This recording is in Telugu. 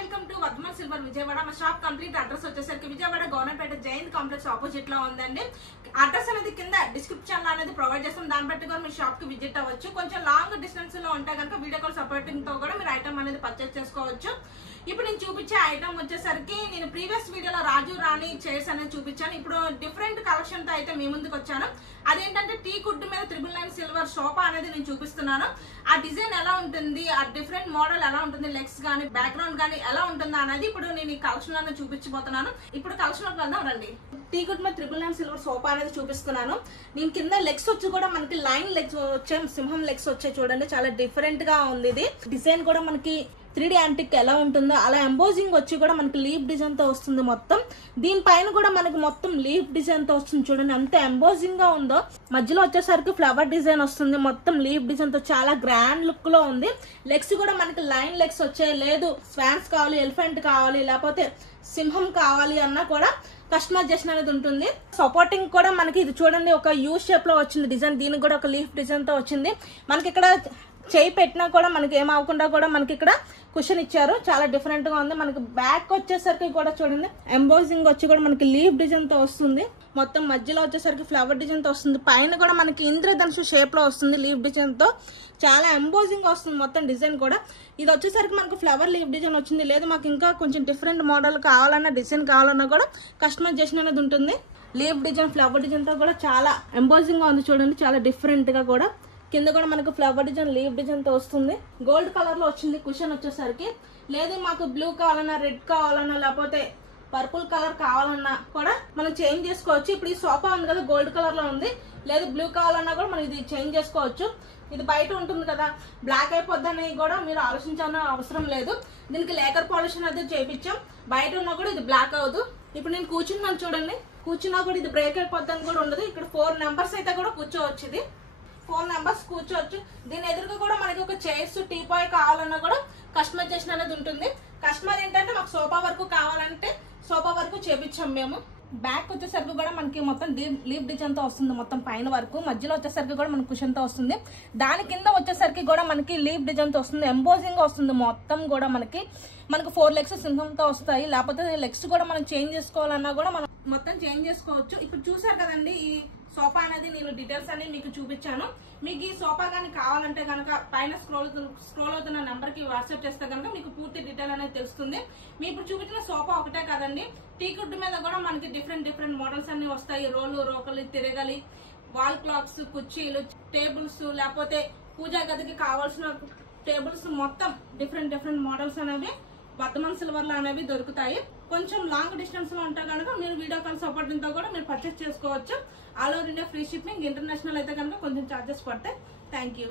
Welcome to Vardhaman silver Vijayawada. మా షాప్ కంప్లీట్ అడ్రస్ వచ్చేసరికి Vijayawada government Jain complex opposite లో ఉందండి. అడ్రస్ అనేది కింద డిస్క్రిప్షన్ లో అనేది ప్రొవైడ్ చేస్తాం. దాన్ని బట్టి కూడా మీ షాప్ కి విజిట్ అవ్వచ్చు. కొంచెం లాంగ్ డిస్టెన్స్ లో ఉంటే కనుక వీడియో కాల్ సపోర్టింగ్ తో కూడా మీరు ఐటమ్ అనేది పర్చేస్ చేసుకోవచ్చు. ఇప్పుడు నేను చూపించే ఐటమ్ వచ్చేసరికి నేను ప్రీవియస్ వీడియోలో రాజు రాణి చైర్స్ అనేది చూపించాను. ఇప్పుడు డిఫరెంట్ కలెక్షన్ తో అయితే మీ ముందుకు వచ్చాను. అదేంటంటే టీ కుడ్ మీద 999 సిల్వర్ సోఫా అనేది నేను చూపిస్తున్నాను. ఆ డిజైన్ ఎలా ఉంటుంది, ఆ డిఫరెంట్ మోడల్ ఎలా ఉంటుంది, లెగ్స్ గానీ బ్యాక్గ్రౌండ్ గానీ ఎలా ఉంటుంది అనేది ఇప్పుడు నేను ఈ కలెక్షన్ లో చూపించబోతున్నాను. ఇప్పుడు కలెక్షన్ లోకి వెళ్దాం రండి. టీ కుడ్ మీద 999 సిల్వర్ సోఫా అనేది చూపిస్తున్నాను. నేను కింద లెగ్స్ వచ్చి కూడా మనకి లైన్ లెగ్స్ వచ్చే సింహం లెగ్స్ వచ్చాయి చూడండి. చాలా డిఫరెంట్ గా ఉంది. ఇది డిజైన్ కూడా మనకి 3D యాంటిక్ ఎలా ఉంటుందో అలా ఎంబోజింగ్ వచ్చి కూడా మనకి లీఫ్ డిజైన్ తో వస్తుంది. మొత్తం దీనిపైన కూడా మనకి మొత్తం లీఫ్ డిజైన్ తో వస్తుంది చూడండి. ఎంత ఎంబోజింగ్ గా ఉందో. మధ్యలో వచ్చేసరికి ఫ్లవర్ డిజైన్ వస్తుంది. మొత్తం లీఫ్ డిజైన్ తో చాలా గ్రాండ్ లుక్ లో ఉంది. లెగ్స్ కూడా మనకి లైన్ లెగ్స్ వచ్చాయి. లేదు స్వాన్స్ కావాలి, ఎలిఫెంట్ కావాలి, లేకపోతే సింహం కావాలి అన్నా కూడా కస్టమైజేషన్ అనేది ఉంటుంది. సపోర్టింగ్ కూడా మనకి ఇది చూడండి ఒక యూ షేప్ లో వచ్చింది డిజైన్. దీనికి కూడా ఒక లీఫ్ డిజైన్ తో వచ్చింది. మనకి ఇక్కడ చేయి పెట్టినా కూడా మనకి ఏమవకుండా కూడా మనకి ఇక్కడ కుషన్ ఇచ్చారు. చాలా డిఫరెంట్ గా ఉంది. మనకి బ్యాక్ వచ్చేసరికి కూడా చూడండి ఎంబోజింగ్ వచ్చి కూడా మనకి లీఫ్ డిజైన్ తో వస్తుంది. మొత్తం మధ్యలో వచ్చేసరికి ఫ్లవర్ డిజైన్ తో వస్తుంది. పైన కూడా మనకి ఇంద్రధనుషు షేప్ లో వస్తుంది లీఫ్ డిజైన్ తో. చాలా ఎంబోజింగ్ వస్తుంది మొత్తం డిజైన్ కూడా. ఇది వచ్చేసరికి మనకు ఫ్లవర్ లీఫ్ డిజైన్ వచ్చింది. లేదు మాకు ఇంకా కొంచెం డిఫరెంట్ మోడల్ కావాలన్నా డిజైన్ కావాలన్నా కూడా కస్టమైజేషన్ అనేది ఉంటుంది. లీఫ్ డిజైన్ ఫ్లవర్ డిజైన్ తో కూడా చాలా ఎంబోజింగ్ గా ఉంది చూడండి. చాలా డిఫరెంట్ గా కూడా కింద కూడా మనకు ఫ్లవర్ డిజైన్ లీఫ్ డిజైన్ తో వస్తుంది. గోల్డ్ కలర్ లో వచ్చింది కుషన్ వచ్చేసరికి. లేదు మాకు బ్లూ కావాలన్నా, రెడ్ కావాలన్నా, లేకపోతే పర్పుల్ కలర్ కావాలన్నా కూడా మనం చేంజ్ చేసుకోవచ్చు. ఇప్పుడు ఈ సోఫా ఉంది కదా గోల్డ్ కలర్ లో ఉంది. లేదు బ్లూ కావాలన్నా కూడా మనం ఇది చేంజ్ చేసుకోవచ్చు. ఇది బయట ఉంటుంది కదా బ్లాక్ అయిపోద్దని కూడా మీరు ఆలోచించాల్సిన అవసరం లేదు. దీనికి లేకర్ పాలిష్ అనేది చేయించాం. బయట ఉన్నా కూడా ఇది బ్లాక్ అవ్వదు. ఇప్పుడు నేను కూర్చున్నాను చూడండి. కూర్చున్నా కూడా ఇది బ్రేక్ అయిపోద్దని కూడా ఉండదు. ఇక్కడ 4 మెంబర్స్ అయితే కూడా కూర్చోవచ్చు. ఇది 4 మెంబర్స్ కూర్చోవచ్చు. దీని ఎదురుగా కూడా మనకి ఒక చైర్స్ టీపాయ్ కావాలన్నా కూడా కస్టమైజేషన్ అనేది ఉంటుంది. కస్టమర్ ఏంటంటే మాకు సోఫా వరకు కావాలంటే సోఫా వరకు చేపించాం మేము. బ్యాక్ వచ్చేసరికి కూడా మనకి మొత్తం లీఫ్ డిజైన్ తో వస్తుంది. మొత్తం పైన వరకు మధ్యలో వచ్చేసరికి కూడా మనకి కుషన్ తో వస్తుంది. దాని కింద వచ్చేసరికి కూడా మనకి లీఫ్ డిజైన్ తో వస్తుంది. ఎంబోజింగ్ వస్తుంది. మొత్తం కూడా మనకి 4 లెగ్స్ సింహంతో వస్తాయి. లేకపోతే లెగ్స్ కూడా మనం చేంజ్ చేసుకోవాలన్నా కూడా మనం మొత్తం చేంజ్ చేసుకోవచ్చు. ఇప్పుడు చూసారు కదండి ఈ సోఫా అనేది నేను డీటెయిల్స్ అన్ని మీకు చూపించాను. మీకు ఈ సోఫా కానీ కావాలంటే కనుక పైన స్క్రోల్ అవుతున్న నెంబర్ కి వాట్సాప్ చేస్తే కనుక మీకు పూర్తి డీటెయిల్ అనేది తెలుస్తుంది. మీ ఇప్పుడు చూపించిన సోఫా ఒకటే కదండి, టీ కుడ్ మీద కూడా మనకి డిఫరెంట్ మోడల్స్ అన్ని వస్తాయి. రోలు, రోకలి, తిరగలి, వాల్ క్లాక్స్, కుర్చీలు, టేబుల్స్, లేకపోతే పూజా గదికి కావాల్సిన టేబుల్స్ మొత్తం డిఫరెంట్ మోడల్స్ అనేవి వర్ధమాన్ సిల్వర్ లో అనేవి దొరుకుతాయి. కొంచెం లాంగ్ డిస్టెన్స్ లో ఉంటే కనుక మీరు వీడియో కాల్ సపోర్టింగ్ తో కూడా మీరు పర్చేస్ చేసుకోవచ్చు. All over India free shipping. International అయితే కనుక కొంచెం చార్జెస్ పడతాయి. Thank you.